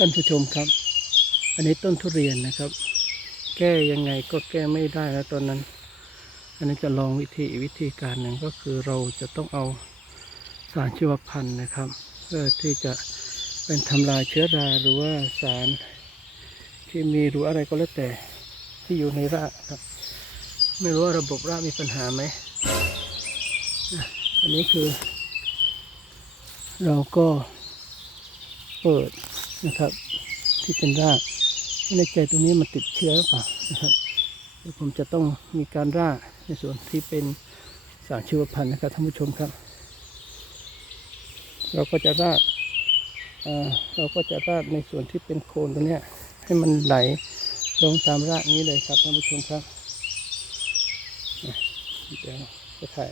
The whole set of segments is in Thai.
ท่านผู้ชมครับ อันนี้ต้นทุเรียนนะครับ แก้ยังไงก็แก้ไม่ได้แล้วตอนนั้น อันนี้จะลองวิธีวิธีการหนึ่งก็คือเราจะต้องเอาสารชีวพันธุ์นะครับ เพื่อที่จะเป็นทำลายเชื้อราหรือว่าสารที่มีหรืออะไรก็แล้วแต่ที่อยู่ในรากครับ ไม่รู้ว่าระบบรากมีปัญหาไหมอันนี้คือ เราก็เปิด นะครับ ที่เป็นรากไม่แน่ใจตรงนี้มันติดเชื้อหรือเปล่านะครับเดี๋ยวผมจะต้องมีการรากในส่วนที่เป็นสารชีวพันธุ์นะครับท่านผู้ชมครับ เราก็จะรากเอ่อเราก็จะรากในส่วนที่เป็นโคนตรงนี้ให้มันไหลลงตามรากนี้เลยครับท่านผู้ชมครับเดี๋ยวจะถ่าย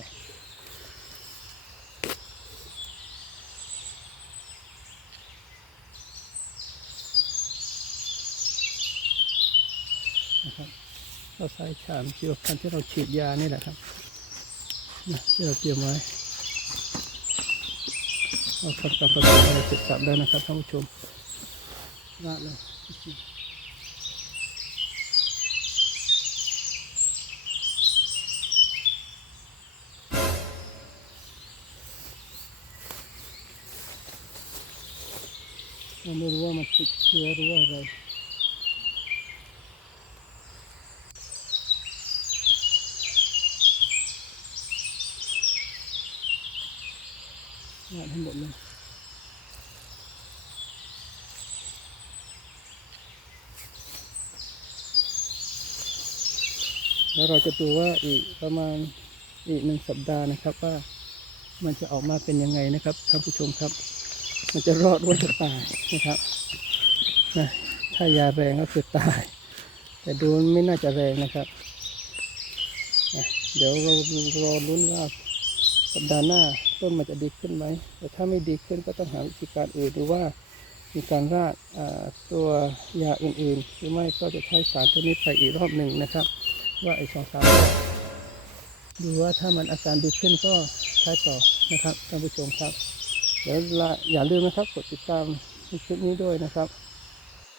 นะครับ เราใส่ฉามชีวพันที่เราฉีดยานี่แหละครับนะที่เราเตรียมไว้เราทำการผสมอะไรเสร็จสับได้นะครับท่านผู้ชมราเลยเราไม่รู้ว่ามันติดเชื้อหรือว่าอะไร งานให้หมดเลยแล้วเราจะดูว่าอีกประมาณอีกหนึ่งสัปดาห์นะครับว่ามันจะออกมาเป็นยังไงนะครับท่านผู้ชมครับ มันจะรอดหรือจะตายนะครับนะถ้ายาแรงก็คือตาย แต่ดูไม่น่าจะแรงนะครับนะเดี๋ยวเรารอลุ้นว่า สัปดาห์หน้าต้นมันจะดีขึ้นไหม แต่ถ้าไม่ดีขึ้นก็ต้องหาวิธีการอื่นหรือว่ามีการราดตัวยาอื่นๆ หรือไม่ก็จะใช้สารตัวนี้ไปอีกรอบหนึ่งนะครับ ว่าไอ้สองสามรอบดูว่าถ้ามันอาการดีขึ้นก็ใช้ต่อนะครับท่านผู้ชมครับเดี๋ยวละอย่าลืมนะครับกดติดตามคลิปนี้ด้วยนะครับ